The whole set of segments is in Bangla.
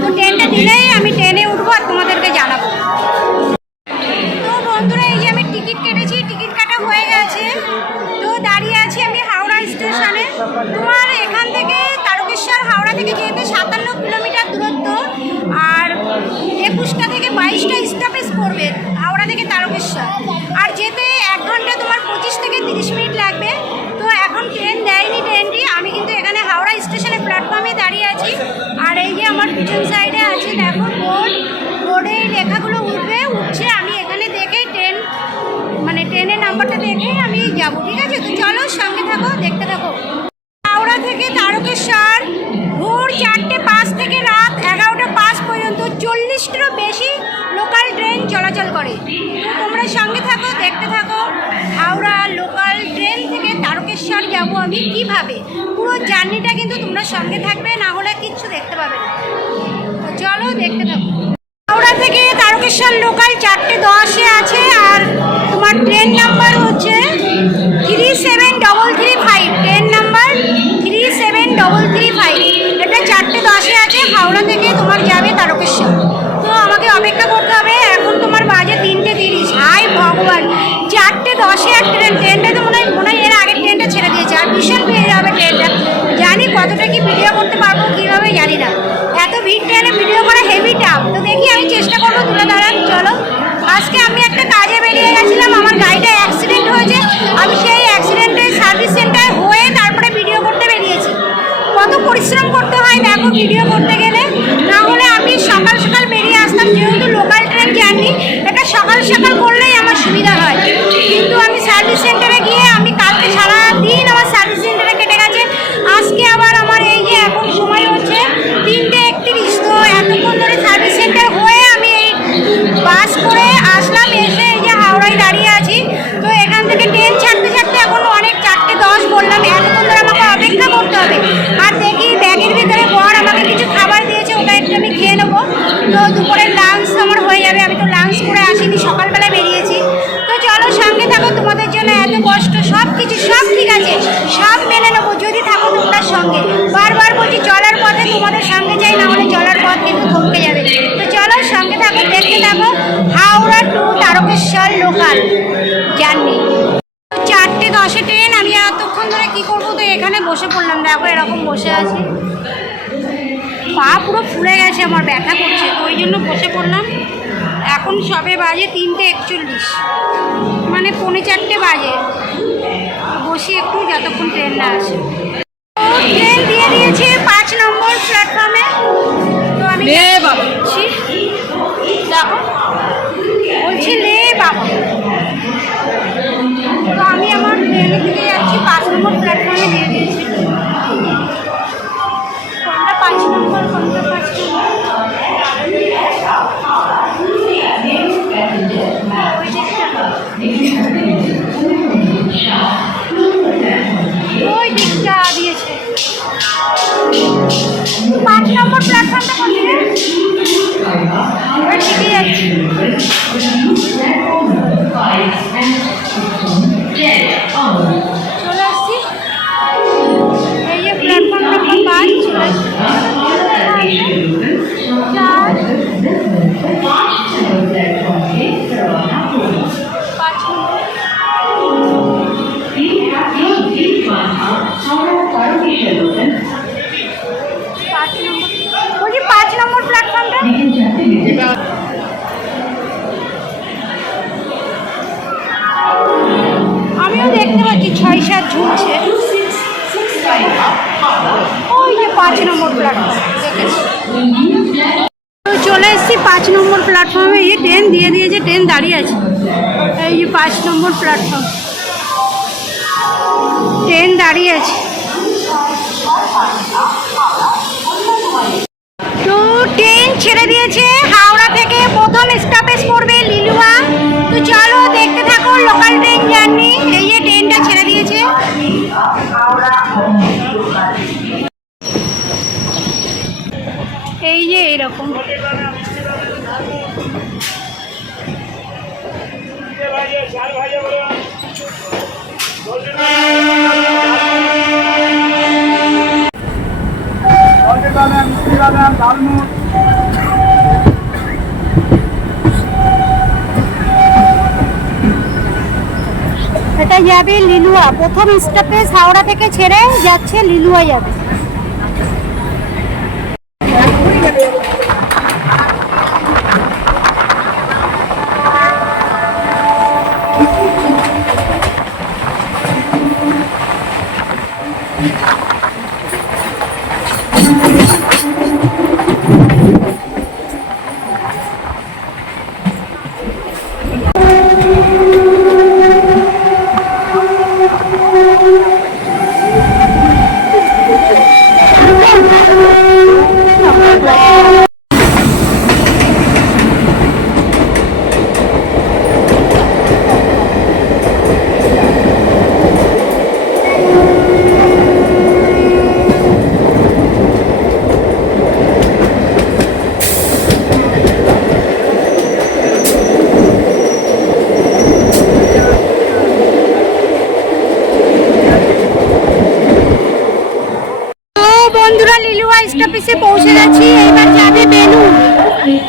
তো ট্রেনটা দিলেই আমি ট্রেনে উঠবো আর তোমাদেরকে জানাবো। তো বন্ধুরা, এই যে আমি টিকিট কেটেছি, টিকিট কাটা হয়ে গেছে। তো দাঁড়িয়ে আছি আমি হাওড়া স্টেশনে। তোমার এখান থেকে তারকেশ্বর হাওড়া থেকে যেতে 57 কিলোমিটার দূরত্ব, আর 21টা থেকে 22টা স্টপেজ পড়বে হাওড়া থেকে তারকেশ্বর। আর যেতে 1 ঘন্টা তোমার 25 থেকে 30 মিনিট লাগবে। তো এখন ট্রেন দেয়নি, ট্রেনটি আমি কিন্তু এখানে হাওড়া স্টেশনে প্ল্যাটফর্মে দাঁড়িয়ে আছি। আর এই যে আমার পিছন সাইডে আছে দেখো বোর্ডে এই লেখাগুলো উঠছে। আমি এখানে দেখেই ট্রেনের নাম্বারটা দেখে আমি যাবো, ঠিক আছে? তো চলো সঙ্গে থাকো, দেখতে থাকো। হাওড়া থেকে তারকেশ্বর ভোর 4:05 থেকে রাত 11:05 পর্যন্ত 40টিরও বেশি লোকাল ট্রেন চলাচল করে। তোমরা সঙ্গে থাকো, দেখতে থাকো। হাওড়া লোকাল ট্রেন থেকে তারকেশ্বর যাব আমি কিভাবে, পুরো জার্নিটা কিন্তু তোমরা সঙ্গে থাকবে, না হলে কিচ্ছু দেখতে পাবে না। তো চলো দেখতে থাকো। হাওড়া থেকে তারকেশ্বর লোকাল 4:10-এ আছে, আর তোমার ট্রেন নাম্বার হচ্ছে 37335। ট্রেন নাম্বার 37335, এটা 4:10-এ আছে। হাওড়া থেকে তোমার যাবে তারকেশ্বর। তো আমাকে অপেক্ষা করতে হবে। এখন তোমার বাজে 3:30। হাই ভগবান, 4:10-এ আর ট্রেনটা তো মনে হয় এর আগের ট্রেনটা ছেড়ে দিয়েছে। আর ভীষণ ভিড় হবে ট্রেনটা, জানি কতটা কি ভিডিও করতে পারবো কীভাবে জানি না। এত ভিড় ট্রেনে ভিডিও করা হেভি টাফ। তো দেখি আমি চেষ্টা করবো তুলে ধরার। চলো, আজকে আমি একটা কাজে বেরিয়ে গেছিলাম, আমার গাড়িটা অ্যাক্সিডেন্ট হয়েছে। আমি সেই অ্যাক্সিডেন্টের সার্ভিস সেন্টার হয়ে তারপরে ভিডিও করতে বেরিয়েছি। কত পরিশ্রম করতে হয় দেখো ভিডিও করতে গেলে, না হলে আমি সকাল সকাল বেরিয়ে আসতাম। যেহেতু লোকাল ট্রেন জানি, এটা সকাল সকাল করলেই আমার সুবিধা হয়। কিন্তু আমি সার্ভিস সেন্টারে গিয়ে আমি কালকে সারাদিন আমার সার্ভিস সেন্টারে কেটে গেছে। আজকে আবার আমার এই যে এখন সময় হচ্ছে 3:31। তো এতক্ষণ ধরে সার্ভিস সেন্টার হয়ে আমি এই বাস করে আসলাম, এসে এই যে হাওড়ায় দাঁড়িয়ে আছি। তো এখান থেকে ট্রেন ছাড়তে এখন অনেক 4:10 বললাম, এতক্ষণ ধরে আমাকে অপেক্ষা করতে হবে। আর দেখি ব্যাগের ভিতরে বর আমাকে কিছু খাবার দিয়েছে, ওটা একটু আমি খেয়ে নেবো। তো দুপুরের লাঞ্চ আমার হয়ে যাবে, আমি তো লাঞ্চ করে আসিনি, সকালবেলায় বেরিয়েছি। তো চলো সঙ্গে থাকো, তোমাদের জন্য এত কষ্ট সব কিছু সব ঠিক আছে, সব মেনে নেবো যদি থাকো তোমরা সঙ্গে। বারবার বলছি চলার পথে তোমাদের সঙ্গে যাই, না হলে চলার পথ কিন্তু থমকে যাবে। তো চলো সঙ্গে থাকো, দেখতে থাকো। Howrah to Tarakeswar local journey 4:10-এ ট্রেন। আমি এতক্ষণ ধরে কী করবো, তো এখানে বসে পড়লাম। দেখো এরকম বসে আছি, পা পুরো ফুলে গেছে, আমার ব্যথা করছে, ওই জন্য বসে পড়লাম। এখন সবে বাজে 3:41, মানে 3:45 বাজে। বসি একটু যতক্ষণ ট্রেন না আসে। ট্রেন দিয়ে দিয়েছে 5 নম্বর প্ল্যাটফর্মে। তো আমি বলছি, দেখো বলছি লে বাবা। তো আমি আমার ট্রেনের দিকে যাচ্ছি, 5 নম্বর প্ল্যাটফর্মে দিয়ে দিয়েছি। কোনটা 5 নম্বর, কোনটা 5 নম্বর? ওই দিকটা দিয়েছে 5 নম্বর প্ল্যাটফর্মটা কোনদিকে? এবার দিকে যাচ্ছি। চলে আসছি, এই যে প্ল্যাটফর্ম নম্বর 5 চলে আসছি। 5 নম্বর প্ল্যাটফর্মটা। আমিও দেখতে পাচ্ছি 6-7 ঝুলছে। ওই যে 5 নম্বর প্ল্যাটফর্ম দেখেছি। চলে এসেছি 5 নম্বর প্ল্যাটফর্মে। এই ট্রেন দিয়ে দিয়েছে, ট্রেন দাঁড়িয়ে আছে। এই যে 5 নম্বর প্ল্যাটফর্ম, ট্রেন দাঁড়িয়ে আছে। তো ট্রেন ছেড়ে দিয়েছে, হাওড়া থেকে প্রথম স্টপেজ পড়বে লিলুয়া। তো চলো দেখতে থাকো লোকাল ট্রেন জার্নি। এই যে ট্রেনটা ছেড়ে দিয়েছে। এই যে এইরকম এটা যাবে লিলুয়া, প্রথম স্টপেজ হাওড়া থেকে ছেড়ে যাচ্ছে লিলুয়া যাবে। বন্ধুরা লিলুয়া স্টপেজে পৌঁছে গেছি, এইবার যাবে বেলুর।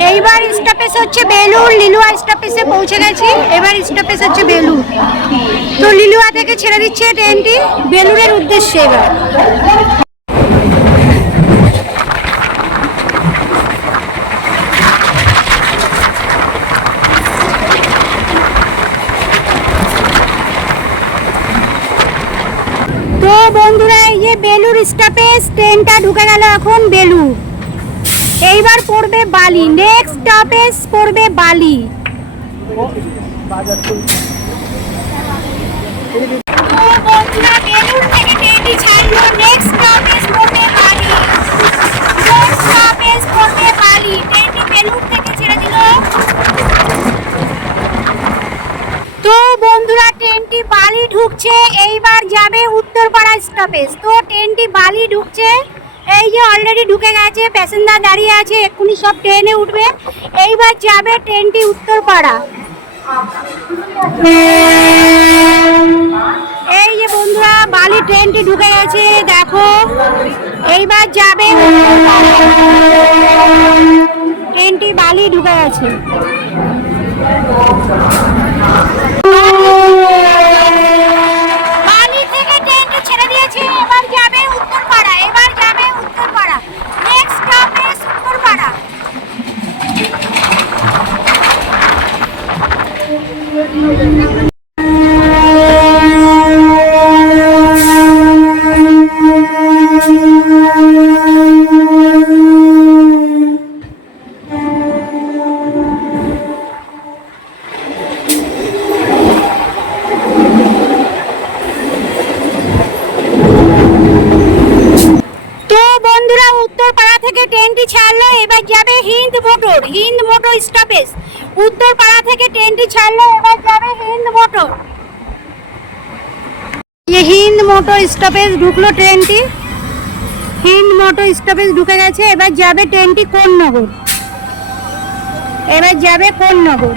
এইবার স্টপেজ হচ্ছে বেলুর, লিলুয়া স্টপেজে পৌঁছে গেছি, এবার স্টপেজ হচ্ছে বেলুর। তো লিলুয়া থেকে ছেড়ে দিচ্ছে ট্রেনটি বেলুরের উদ্দেশ্যে। এবার তো বন্ধুরা এই যে বেলুর স্টপেজ, ট্রেনটা ঢুকে গেল এখন বেলুর। এইবার পড়বে বালি, নেক্সট স্টপেজ পড়বে বালি। তো বন্ধুরা বেলুর থেকে ট্রেনটি ছাড়লো, নেক্সট স্টপেজ পড়বে বালি, নেক্সট স্টপেজ পড়বে বালি। ট্রেনটি বেলুর থেকে ছেড়ে দিল। তো বন্ধুরা ট্রেনটি বালি ঢুকছে, এইবার যাবে উত্তরপাড়া স্টপেজ। তো ট্রেনটি বালি ঢুকছে, এই যে অলরেডি ঢুকে গেছে, প্যাসেঞ্জার দাঁড়িয়ে আছে, এক্ষুনি সব ট্রেনে উঠবে। এইবার যাবে ট্রেনটি উত্তরপাড়া। এই যে বন্ধুরা বালি ট্রেনটি ঢুকে গেছে, দেখো এইবার যাবে ট্রেনটি বালি ঢুকে গেছে। বালি থেকে ট্রেনটি ছেড়ে দিয়েছে, এবার যাবে উত্তরপাড়া, এবার যাবে উত্তরপাড়া, নেক্সট স্টপেজ উত্তরপাড়া। উত্তরপাড়া থেকে ট্রেনটি ছাড়লো, এবার যাবে Hind motor, Hind motor stoppage. Uttarpara থেকে ট্রেনটি ছাড়লো, এবার যাবে Hind motor. Hind motor stoppage ঢুকলো ট্রেনটি, হিন্দ মোটর স্টপেজ ঢুকে গেছে, এবার যাবে ট্রেনটি কোন্নগর, এবার যাবে কোন্নগর।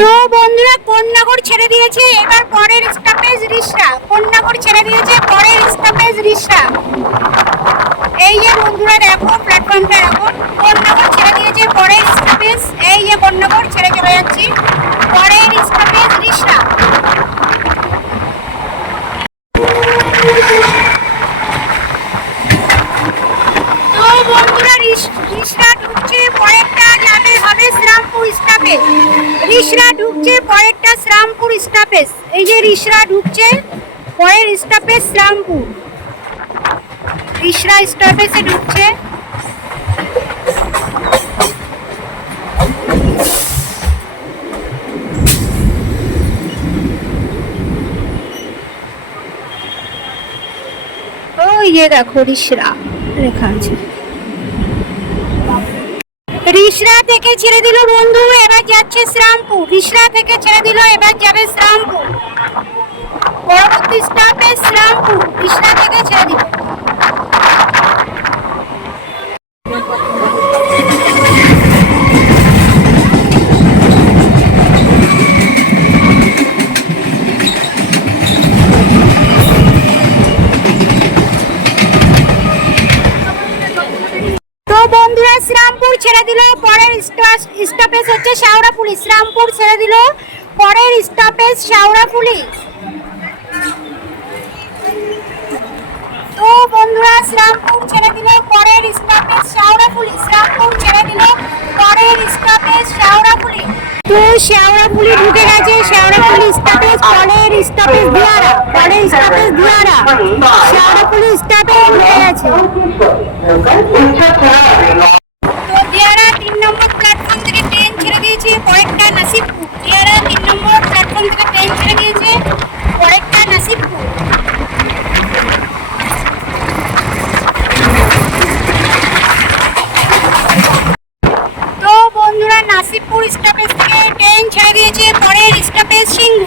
তো বন্ধুরা কোন্নগর ছেড়ে দিয়েছে, এবার পরের স্টপেজ রিষড়া। কোন্নগর ছেড়ে দিয়েছে, পরের স্টপেজ রিষড়া। এই যে বন্ধুরা দেখো প্ল্যাটফর্মটা এখন কোন্নগর ছেড়ে দিয়েছে, পরের স্টপেজ এই যে কোন্নগর ছেড়ে চলে যাচ্ছি, পরের স্টপেজ রিষড়া। তো বন্ধুরা রিষড়া ঢুকছে, পরেরটা যাবে হবে শ্রীরামপুর স্টপেজ। রিষড়া ঢুকছে, পরেরটা শ্রীরামপুর স্টপেজ। এই যে রিষড়া ঢুকছে, পরের স্টপেজ শ্রীরামপুর। রিষড়া স্টপেজে ঢুকছে। ওই যে দেখো রিষড়া লেখা আছে। রিষড়া থেকে ছেড়ে দিল বন্ধু, এবার যাচ্ছে শ্রীরামপুর। রিষড়া থেকে ছেড়ে দিল, এবার যাবে শ্রীরামপুর। পরবর্তী স্টপেজ শ্রীরামপুর, রিষড়া থেকে ছেড়ে দিল। শ্রীরামপুর ছেড়ে দিল, পরের স্টপেজ হচ্ছে শেওড়াফুলি। শ্রীরামপুর ছেড়ে দিল, পরের স্টপেজ শেওড়াফুলি। তো বন্ধুরা শ্রীরামপুর ছেড়ে দিল, পরের স্টপেজ শেওড়াফুলি। শ্রীরামপুর ছেড়ে দিল, পরের স্টপেজ শেওড়াফুলি। তো শেওড়াফুলি ঢুকে গেছে, শেওড়াফুলি স্টপেজ, পরের স্টপেজ দিয়ারা, পরের স্টপেজ দিয়ারা। শেওড়াফুলি স্টপেজ ঢুকে গেছে। তো দিয়ারা 3 নম্বর প্ল্যাটফর্ম থেকে ট্রেন ছেড়ে দিয়েছে, পরেরটা নাসিবপুর। দিয়ারা 3 নম্বর প্ল্যাটফর্ম থেকে ট্রেন ছেড়ে দিয়েছে, পরেরটা নাসিবপুর। তো বন্ধুরা নাসিবপুর স্টপেজ থেকে ট্রেন ছেড়ে দিয়েছে, পরের স্টপেজ সিংহ।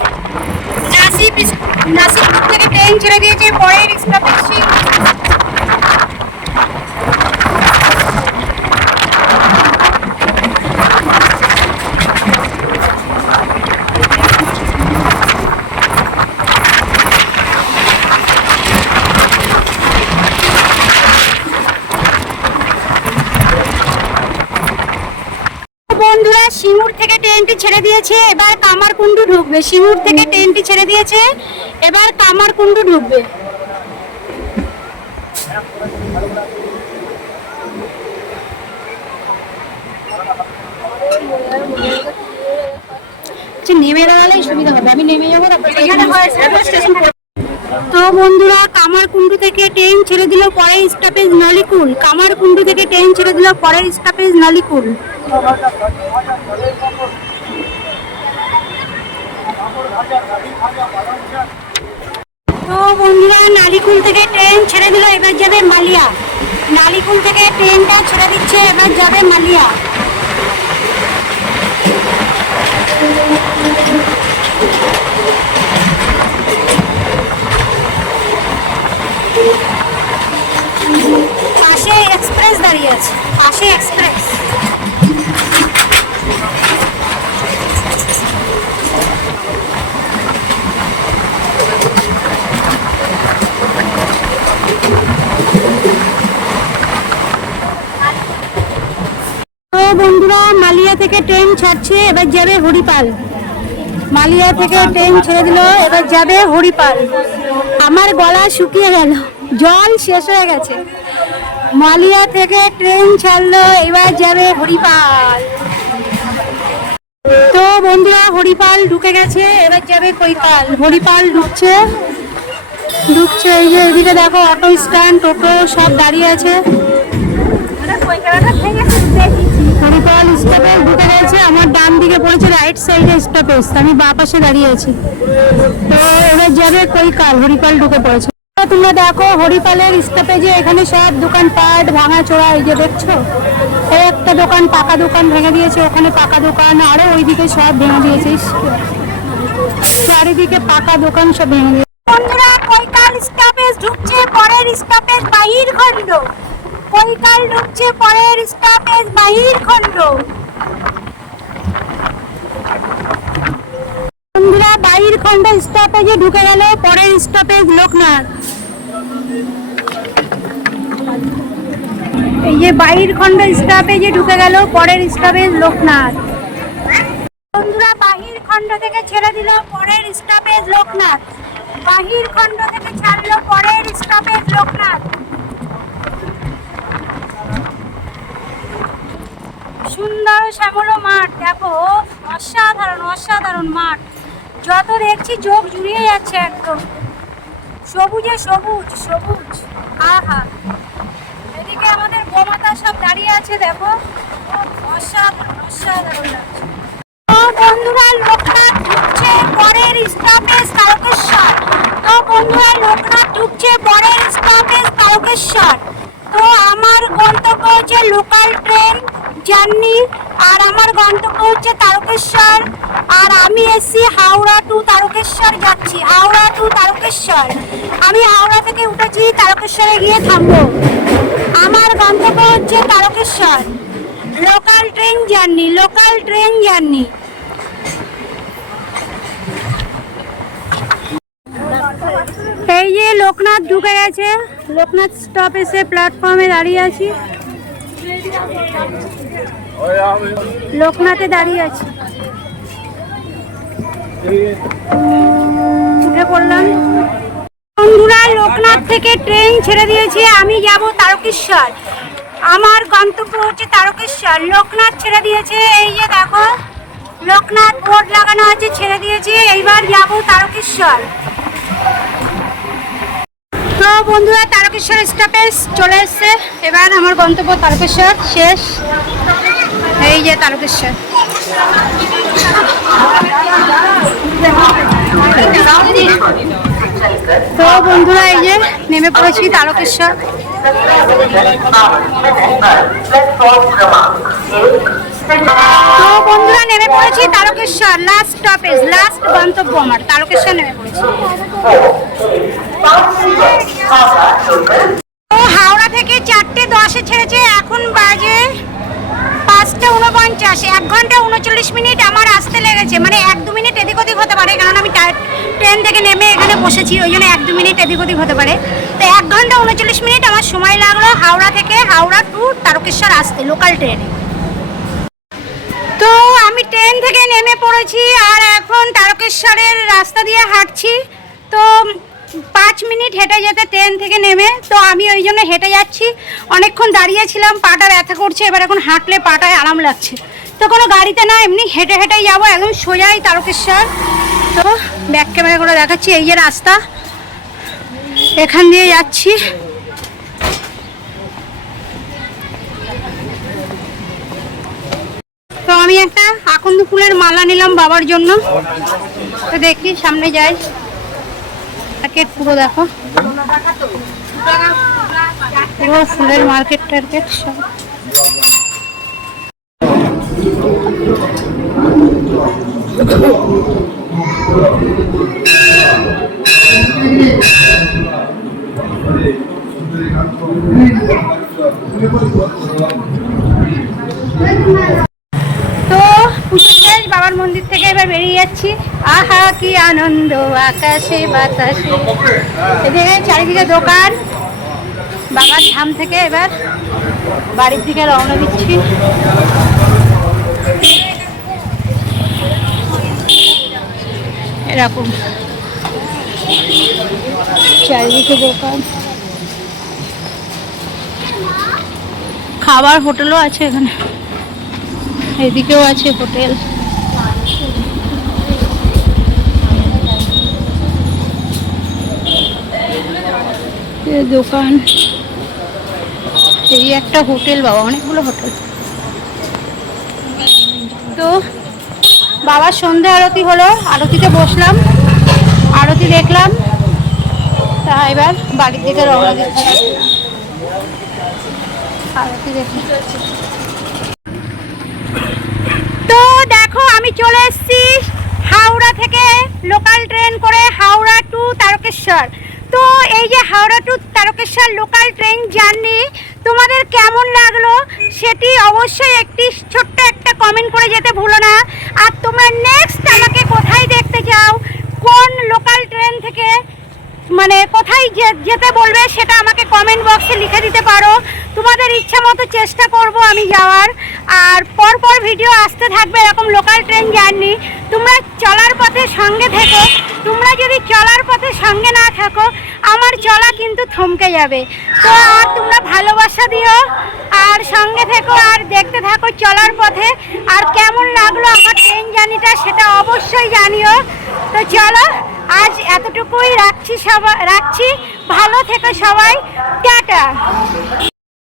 নাসিবপুর থেকে ট্রেন ছেড়ে দিয়েছে, পরের স্টপেজ সিংহ। বন্ধুরা সিঙ্গুর থেকে ট্রেনটি ছেড়ে দিয়েছে, এবার কামারকুণ্ডু ঢুকবে। সিঙ্গুর থেকে ট্রেনটি ছেড়ে দিয়েছে, এবার কামারকুণ্ডু ঢুকবে। নেমে দাঁড়ালেই সুবিধা হবে, আমি নেমে যাবো। তো বন্ধুরা কামারকুণ্ডু থেকে ট্রেন ছেড়ে দিল, পরের স্টপেজ নলিকুল। কামারকুণ্ডু থেকে ট্রেন ছেড়ে দিল, পরের স্টপেজ নলিকুল। তো বন্ধুরা নালিকুল থেকে ট্রেন ছেড়ে দিল, এবার যাবে মালিয়া। নালিকুল থেকে ট্রেনটা ছেড়ে দিচ্ছে, এবার যাবে মালিয়া। পাশে এক্সপ্রেস দাঁড়িয়ে আছে, পাশে এক্সপ্রেস। তো বন্ধুরা মালিয়া থেকে ট্রেন ছাড়ছে, এবার যাবে হরিপাল। মালিয়া থেকে ট্রেন ছেড়ে দিল, এবার যাবে হরিপাল। আমার গলা শুকিয়ে গেল, জল শেষ হয়ে গেছে। মালিয়া থেকে ট্রেন ছাড়লো, এবার যাবে হরিপাল। তো বন্ধুরা হরিপাল ঢুকে গেছে, এবার যাবে কৈকাল। হরিপাল ঢুকছে। এই যে এদিকে দেখো অটো স্ট্যান্ড, টোটো সব দাঁড়িয়ে আছে। হরিপাল স্টপেজ ঢুকে গেছে, আমার ডান দিকে পড়েছে রাইট সাইডে স্টপেজ, আমি বাঁ পাশে দাঁড়িয়ে আছি। তো এবার যাবে কৈকাল, হরিপাল ঢুকে পড়েছে। তোমরা দেখো হরিপালের স্টপেজে এখানে সব দোকানপাট ভাঙা চোরা, এই যে দেখছো একটা দোকান পাকা দোকান ভেঙে দিয়েছে, ওখানে পাকা দোকান, আরো ওইদিকে সব ভেঙে দিয়েছে, চারিদিকে পাকা দোকান সব ভেঙে দিয়েছে। বন্ধুরা কৈকাল স্টপেজ ঢুকছে, পরের স্টপেজ বাহিরখণ্ড। কৈকাল ঢুকছে, পরের স্টপেজ বাহিরখণ্ড। বন্ধুরা বাহিরখণ্ড স্টপেজে ঢুকে গেল, পরের স্টপেজ লোকনাথ। এই যে বাহিরখণ্ড স্টপেজে ঢুকে গেল, পরের স্টপেজ লোকনাথ। বন্ধুরা বাহিরখণ্ড থেকে ছেড়ে দিল, পরের স্টপেজ লোকনাথ। বাহিরখণ্ড থেকে ছাড়লো, পরের স্টপেজ লোকনাথ। সুন্দর শ্যামল মাঠ, দেখো অসাধারণ অসাধারণ মাঠ। যত দেখছি চোখ জুড়িয়ে যাচ্ছে, একদম সবুজে সবুজ সবুজ। আহা, এদিকে আমাদের গোমাতা সব দাঁড়িয়ে আছে, দেখো অসাধারণ অসাধারণ লাগছে। বন্ধুরা লোকনাথ ঢুকছে, পরের স্টপেজ তারকেশ্বর। তো বন্ধুরা লোকনাথ ঢুকছে, পরের স্টপেজ তারকেশ্বর। তো আমার গন্তব্য হচ্ছে লোকাল ট্রেন জার্নি, আর আমার গন্তব্য হচ্ছে তারকেশ্বর। আর আমি এসছি হাওড়া টু তারকেশ্বর যাচ্ছি, হাওড়া টু তারকেশ্বর। আমি হাওড়া থেকে উঠেছি, তারকেশ্বরে গিয়ে থামবো। আমার গন্তব্য হচ্ছে Tarakeswar. Local train journey, local train journey. এই যে লোকনাথ ঢুকে গেছে, লোকনাথ স্টপেজে প্ল্যাটফর্মে দাঁড়িয়ে আছি। লোকনাথে দাঁড়িয়ে আছি, উঠে পড়লাম। বন্ধুরা, লোকনাথ থেকে ট্রেন ছেড়ে দিয়েছে, আমি যাব তারকেশ্বর। আমার গন্তব্য হচ্ছে তারকেশ্বর। লোকনাথ ছেড়ে দিয়েছে, এই যে দেখো লোকনাথ বোর্ড লাগানো আছে, ছেড়ে দিয়েছে। এইবার যাব তারকেশ্বর। তো বন্ধুরা, তারকেশ্বর স্টপেজ চলে এসছে। এবার আমার গন্তব্য তারকেশ্বর শেষ। এই যে তারকেশ্বর। তো বন্ধুরা, এই যে নেমে পড়েছি তারকেশ্বর। তো বন্ধুরা, নেমে পড়েছি তারকেশ্বর। লাস্ট স্টপেজ, লাস্ট গন্তব্য আমার তারকেশ্বর, নেমে পড়েছি। তো হাওড়া থেকে 4:10-এ ছেড়েছে, এখন বাজে 5:49। 1 ঘন্টা 39 মিনিট আমার আসতে লেগেছে। মানে 1-2 মিনিট এদিক ওদিক হতে পারে, কারণ আমি ট্রেন থেকে নেমে এখানে বসেছি, ওই জন্য 1-2 মিনিট এদিক ওদিক হতে পারে। তো 1 ঘন্টা 39 মিনিট আমার সময় লাগলো হাওড়া থেকে, হাওড়া টু তারকেশ্বর আসতে লোকাল ট্রেনে। তো আমি ট্রেন থেকে নেমে পড়েছি, আর এখন তারকেশ্বরের রাস্তা দিয়ে হাঁটছি। তো 5 মিনিট হেঁটে যেতে ট্রেন থেকে নেমে, তো আমি ওই জন্য হেঁটে যাচ্ছি। অনেকক্ষণ দাঁড়িয়েছিলাম, পাটা ব্যথা করছে, এবার এখন হাঁটলে পাটায় আরাম লাগছে। তো কোনো গাড়িতে না, এমনি হেঁটে হেঁটেই যাবো, একদম সোজাই তারকেশ্বর। তো ব্যাক ক্যামেরা করে দেখাচ্ছি, এই যে রাস্তা, এখান দিয়ে যাচ্ছি। তো আমি একটা আকন্দ ফুলের মালা নিলাম বাবার জন্য। তো দেখি সামনে যাই। মার্কেট পুরো দেখো, পুরো ফুলের মার্কেট টার্কেট সব। তো পুজো শেষ, বাবার মন্দির থেকে এবার বেরিয়ে যাচ্ছি। আহা কি আনন্দ, আকাশে বাতাসে, এদিকে চারিদিকে দোকান। বাবার ধাম থেকে এবার বাড়ির দিকে রওনা দিচ্ছি। এরকম চারিদিকে দোকান, খাবার হোটেলও আছে এখানে, এদিকেও আছে হোটেল। দোকান, এই একটা হোটেল, বাবা অনেকগুলো হোটেল। তো বাবার সন্ধ্যা আরতি হলো, আরতিতে বসলাম, আরতি দেখলাম। তা এবার বাড়ির দিকে রওনা দিচ্ছি। আরতি দেখি। তো দেখো, আমি চলে এসেছি হাওড়া থেকে লোকাল ট্রেন করে হাওড়া টু তারকেশ্বর। তো এই যে Howrah to Tarakeswar local train journey তোমাদের কেমন লাগলো সেটি অবশ্যই একটি ছোট্ট একটা কমেন্ট করে যেতে ভুলো না। আর তোমরা নেক্সট আমাকে কোথায় দেখতে চাও, কোন লোকাল ট্রেন থেকে মানে কোথায় যেতে বলবে সেটা আমাকে কমেন্ট বক্সে লিখে দিতে পারো। তোমাদের ইচ্ছা মতো চেষ্টা করব আমি যাওয়ার। আর পরপর ভিডিও আসতে থাকবে এরকম লোকাল ট্রেন জার্নি। তোমরা চলার পথে সঙ্গে থেকো। তোমরা যদি চলার পথে সঙ্গে না থাকো, আমার চলা কিন্তু থমকে যাবে। তো আর তোমরা ভালোবাসা দিও, আর সঙ্গে থেকো, আর দেখতে থাকো চলার পথে। আর কেমন লাগলো আমার ট্রেন জার্নিটা সেটা অবশ্যই জানিও। তো চলো, আজ এতটুকুই রাখছি। ভালো থেকো সবাই, টাটা।